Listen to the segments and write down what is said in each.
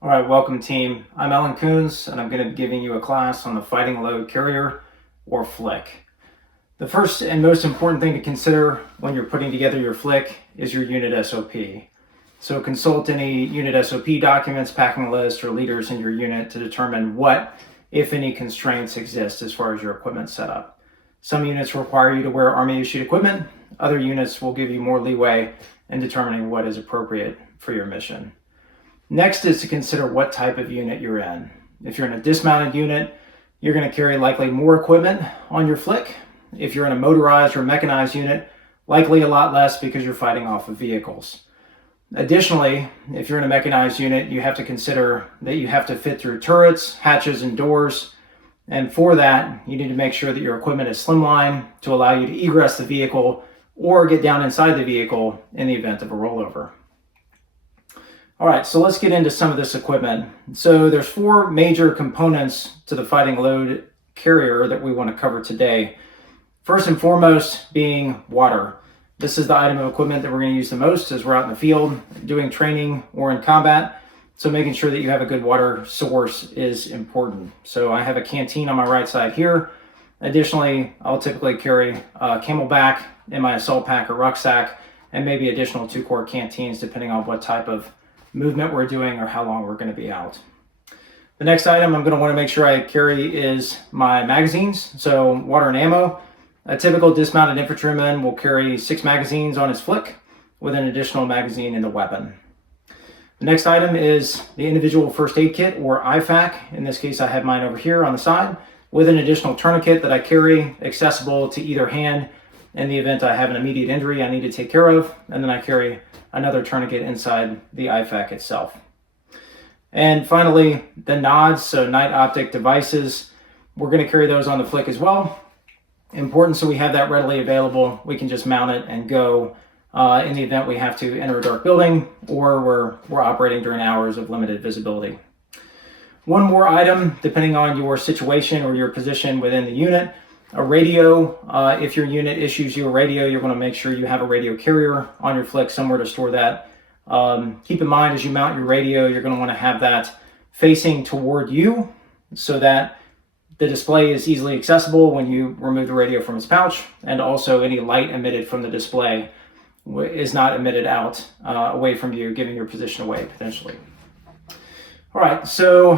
All right, welcome team. I'm Alan Coons, and I'm going to be giving you a class on the fighting load carrier, or FLC. The first and most important thing to consider when you're putting together your FLC is your unit SOP. So consult any unit SOP documents, packing list, or leaders in your unit to determine what, if any, constraints exist as far as your equipment setup. Some units require you to wear Army-issued equipment. Other units will give you more leeway in determining what is appropriate for your mission. Next is to consider what type of unit you're in. If you're in a dismounted unit, you're going to carry likely more equipment on your FLC. If you're in a motorized or mechanized unit, likely a lot less because you're fighting off of vehicles. Additionally, if you're in a mechanized unit, you have to consider that you have to fit through turrets, hatches, and doors. And for that, you need to make sure that your equipment is slimline to allow you to egress the vehicle or get down inside the vehicle in the event of a rollover. All right, so let's get into some of this equipment. So there's four major components to the fighting load carrier that we want to cover today. First and foremost being water. This is the item of equipment that we're going to use the most as we're out in the field doing training or in combat. So making sure that you have a good water source is important. So I have a canteen on my right side here. Additionally, I'll typically carry a Camelback in my assault pack or rucksack, and maybe additional 2-quart canteens depending on what type of movement we're doing or how long we're going to be out. The next item I'm going to want to make sure I carry is my magazines, so water and ammo. A typical dismounted infantryman will carry 6 magazines on his FLC with an additional magazine in the weapon. The next item is the individual first aid kit, or IFAK. In this case, I have mine over here on the side with an additional tourniquet that I carry accessible to either hand in the event I have an immediate injury I need to take care of, and then I carry another tourniquet inside the IFAK itself. And finally, the nods, so Night Optic Devices. We're going to carry those on the FLC as well. Important, so we have that readily available. We can just mount it and go in the event we have to enter a dark building or we're operating during hours of limited visibility. One more item, depending on your situation or your position within the unit. A radio. If your unit issues you a radio, you're going to make sure you have a radio carrier on your FLC, somewhere to store that. Keep in mind, as you mount your radio, you're going to want to have that facing toward you so that the display is easily accessible when you remove the radio from its pouch, and also any light emitted from the display is not emitted out away from you, giving your position away potentially. All right, so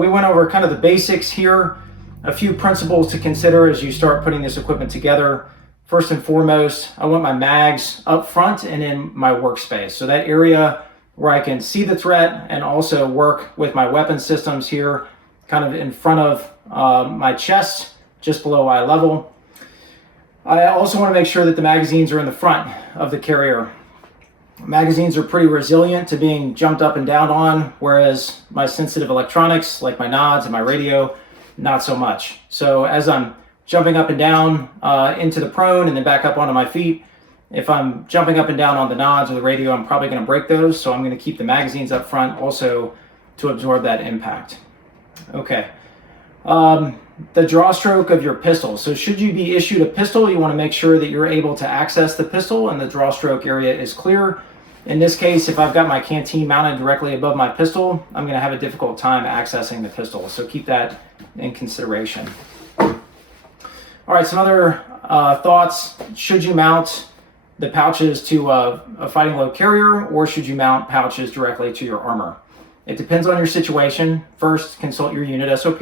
we went over kind of the basics here. A few principles to consider as you start putting this equipment together. First and foremost, I want my mags up front and in my workspace. So that area where I can see the threat and also work with my weapon systems here, kind of in front of my chest, just below eye level. I also want to make sure that the magazines are in the front of the carrier. Magazines are pretty resilient to being jumped up and down on, whereas my sensitive electronics, like my nods and my radio, not so much. So as I'm jumping up and down into the prone and then back up onto my feet, if I'm jumping up and down on the nods or the radio, I'm probably going to break those. So I'm going to keep the magazines up front also to absorb that impact. Okay. The draw stroke of your pistol. So should you be issued a pistol, you want to make sure that you're able to access the pistol and the draw stroke area is clear. In this case, if I've got my canteen mounted directly above my pistol, I'm going to have a difficult time accessing the pistol. So keep that in consideration. All right, some other thoughts. Should you mount the pouches to a fighting load carrier, or should you mount pouches directly to your armor? It depends on your situation. First, consult your unit SOP,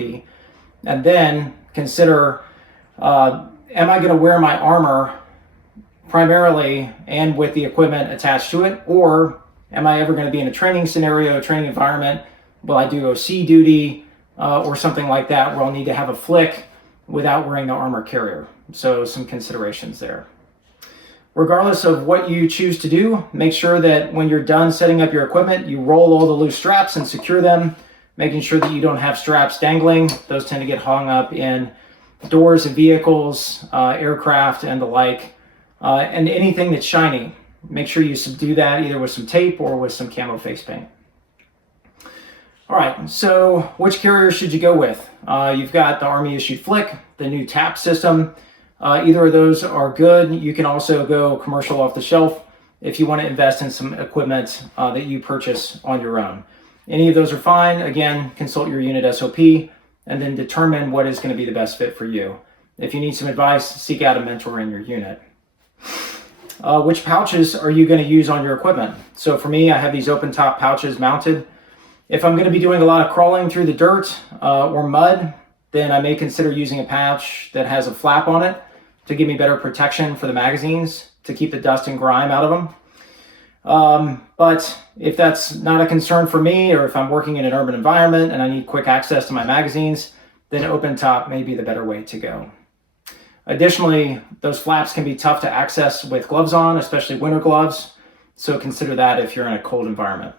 and then consider, am I going to wear my armor primarily and with the equipment attached to it, or am I ever going to be in a training scenario, a training environment? Will I do OC duty or something like that where I'll need to have a FLC without wearing the armor carrier? So some considerations there. Regardless of what you choose to do, make sure that when you're done setting up your equipment, you roll all the loose straps and secure them, making sure that you don't have straps dangling. Those tend to get hung up in doors of vehicles, aircraft, and the like. And anything that's shiny, make sure you subdue that either with some tape or with some camo face paint. All right, so which carrier should you go with? You've got the Army issued FLC, the new TAP system. Either of those are good. You can also go commercial off the shelf if you want to invest in some equipment that you purchase on your own. Any of those are fine. Again, consult your unit SOP and then determine what is going to be the best fit for you. If you need some advice, seek out a mentor in your unit. Which pouches are you going to use on your equipment? So for me, I have these open top pouches mounted. If I'm going to be doing a lot of crawling through the dirt or mud, then I may consider using a pouch that has a flap on it to give me better protection for the magazines, to keep the dust and grime out of them. But if that's not a concern for me, or if I'm working in an urban environment and I need quick access to my magazines, then open top may be the better way to go. Additionally, those flaps can be tough to access with gloves on, especially winter gloves. So consider that if you're in a cold environment.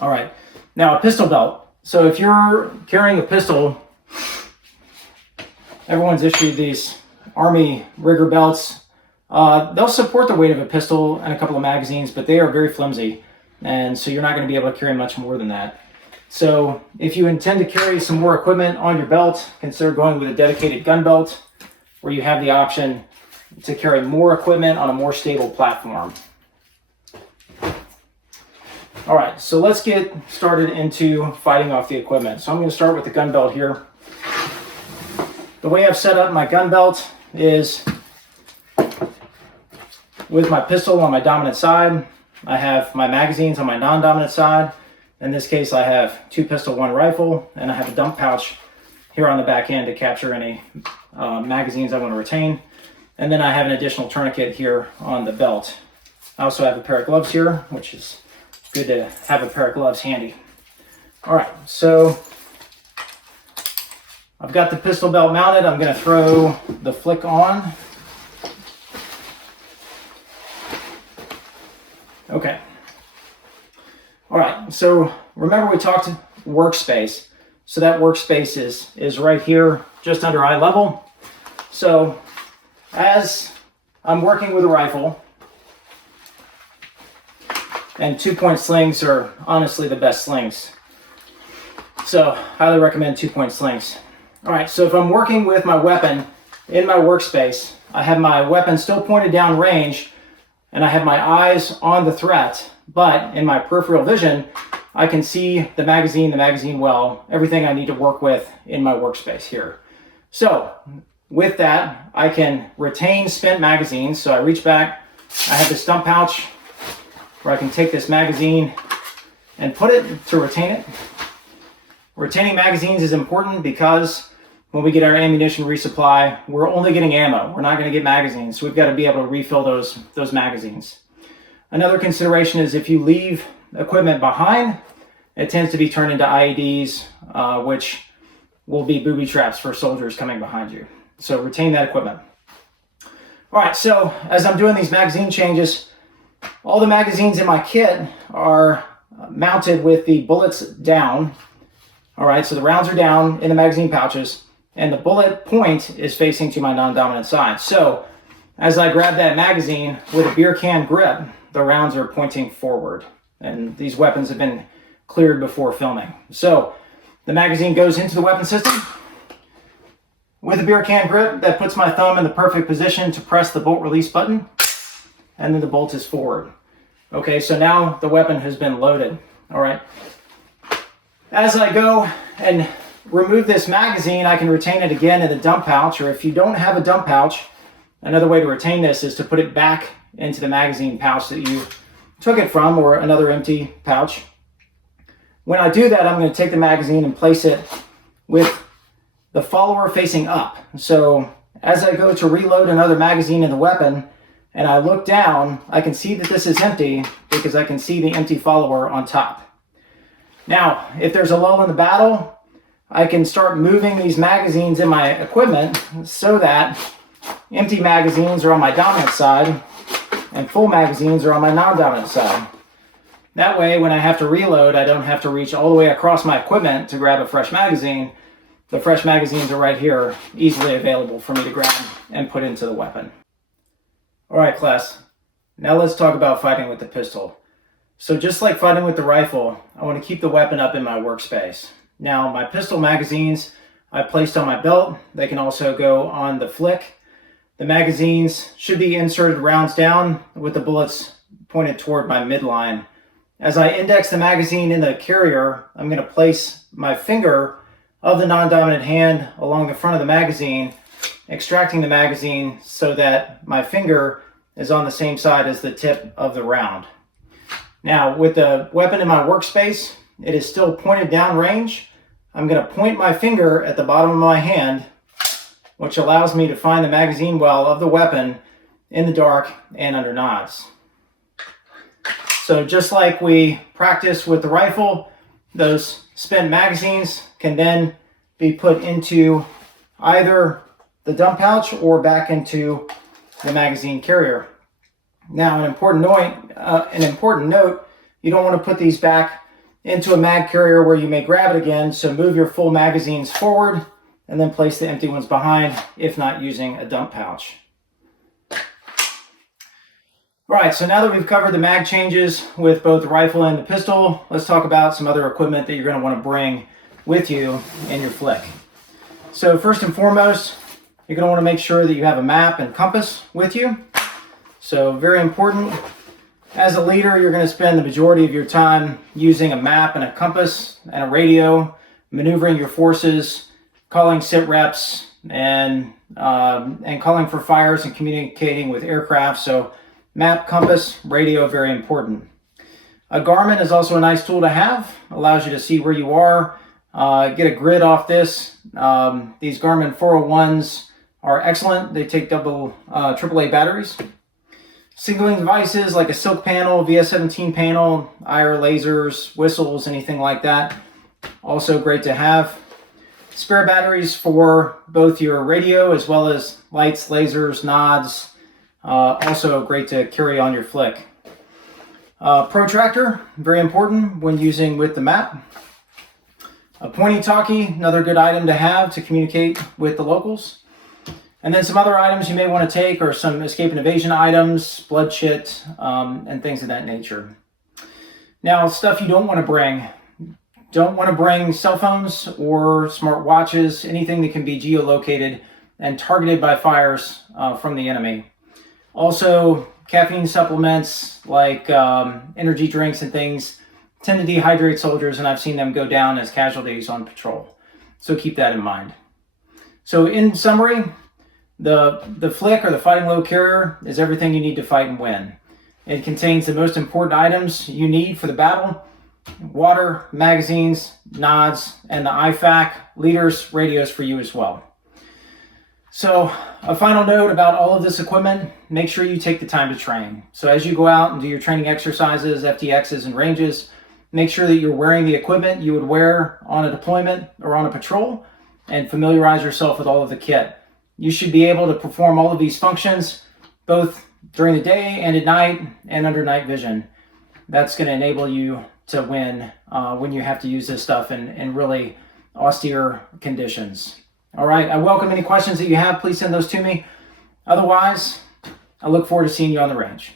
All right, now a pistol belt. So if you're carrying a pistol, everyone's issued these Army rigger belts. They'll support the weight of a pistol and a couple of magazines, but they are very flimsy. And so you're not going to be able to carry much more than that. So if you intend to carry some more equipment on your belt, consider going with a dedicated gun belt, where you have the option to carry more equipment on a more stable platform. All right, so let's get started into fighting off the equipment. So I'm going to start with the gun belt here. The way I've set up my gun belt is with my pistol on my dominant side. I have my magazines on my non-dominant side. In this case, I have 2 pistol, 1 rifle, and I have a dump pouch here on the back end to capture any magazines I want to retain. And then I have an additional tourniquet here on the belt. I also have a pair of gloves here, which is good to have a pair of gloves handy. All right, so I've got the pistol belt mounted. I'm going to throw the flick on. Okay. All right, so remember we talked workspace. So that workspace is right here, just under eye level. So as I'm working with a rifle, and 2-point slings are honestly the best slings. So highly recommend 2-point slings. All right, so if I'm working with my weapon in my workspace, I have my weapon still pointed down range, and I have my eyes on the threat, but in my peripheral vision, I can see the magazine well, everything I need to work with in my workspace here. So with that, I can retain spent magazines. So I reach back, I have this dump pouch where I can take this magazine and put it to retain it. Retaining magazines is important because when we get our ammunition resupply, we're only getting ammo. We're not going to get magazines. So we've got to be able to refill those magazines. Another consideration is if you leave equipment behind, it tends to be turned into IEDs, which will be booby traps for soldiers coming behind you. So retain that equipment. All right, so as I'm doing these magazine changes, all the magazines in my kit are mounted with the bullets down. All right, so the rounds are down in the magazine pouches, and the bullet point is facing to my non-dominant side. So as I grab that magazine with a beer can grip, the rounds are pointing forward. And these weapons have been cleared before filming. So the magazine goes into the weapon system with a beer can grip that puts my thumb in the perfect position to press the bolt release button, and then the bolt is forward. Okay, so now the weapon has been loaded. All right. As I go and remove this magazine, I can retain it again in the dump pouch, or if you don't have a dump pouch, another way to retain this is to put it back into the magazine pouch that you took it from, or another empty pouch. When I do that, I'm going to take the magazine and place it with the follower facing up. So as I go to reload another magazine in the weapon and I look down, I can see that this is empty because I can see the empty follower on top. Now, if there's a lull in the battle, I can start moving these magazines in my equipment so that empty magazines are on my dominant side and full magazines are on my non-dominant side. That way, when I have to reload, I don't have to reach all the way across my equipment to grab a fresh magazine. The fresh magazines are right here, easily available for me to grab and put into the weapon. All right, class. Now let's talk about fighting with the pistol. So just like fighting with the rifle, I want to keep the weapon up in my workspace. Now, my pistol magazines I placed on my belt. They can also go on the flick. The magazines should be inserted rounds down with the bullets pointed toward my midline As I index the magazine in the carrier, I'm going to place my finger of the non-dominant hand along the front of the magazine, extracting the magazine so that my finger is on the same side as the tip of the round. Now, with the weapon in my workspace, it is still pointed down range. I'm going to point my finger at the bottom of my hand, which allows me to find the magazine well of the weapon in the dark and under nods. So just like we practice with the rifle, those spent magazines can then be put into either the dump pouch or back into the magazine carrier. Now, an important note, you don't want to put these back into a mag carrier where you may grab it again, so move your full magazines forward and then place the empty ones behind if not using a dump pouch. Right, so now that we've covered the mag changes with both the rifle and the pistol, let's talk about some other equipment that you're going to want to bring with you in your flick. So first and foremost, you're going to want to make sure that you have a map and compass with you. So very important. As a leader, you're going to spend the majority of your time using a map and a compass and a radio, maneuvering your forces, calling sit reps, and calling for fires and communicating with aircraft. So map, compass, radio, very important. A Garmin is also a nice tool to have. Allows you to see where you are, get a grid off this. These Garmin 401s are excellent. They take AAA batteries. Signaling devices like a silk panel, VS17 panel, IR lasers, whistles, anything like that. Also great to have. Spare batteries for both your radio as well as lights, lasers, nods. Also great to carry on your flick. Protractor, very important when using with the map. A pointy talkie, another good item to have to communicate with the locals. And then some other items you may want to take are some escape and evasion items, blood shit, and things of that nature. Now, stuff you don't want to bring. Don't want to bring cell phones or smart watches, anything that can be geolocated and targeted by fires from the enemy. Also, caffeine supplements like energy drinks and things tend to dehydrate soldiers, and I've seen them go down as casualties on patrol. So keep that in mind. So in summary, the flick or the fighting load carrier is everything you need to fight and win. It contains the most important items you need for the battle: water, magazines, nods, and the IFAK leaders radios for you as well. So a final note about all of this equipment: make sure you take the time to train. So as you go out and do your training exercises, FTXs, and ranges, make sure that you're wearing the equipment you would wear on a deployment or on a patrol, and familiarize yourself with all of the kit. You should be able to perform all of these functions both during the day and at night and under night vision. That's going to enable you to win when you have to use this stuff in really austere conditions. All right, I welcome any questions that you have. Please send those to me. Otherwise, I look forward to seeing you on the range.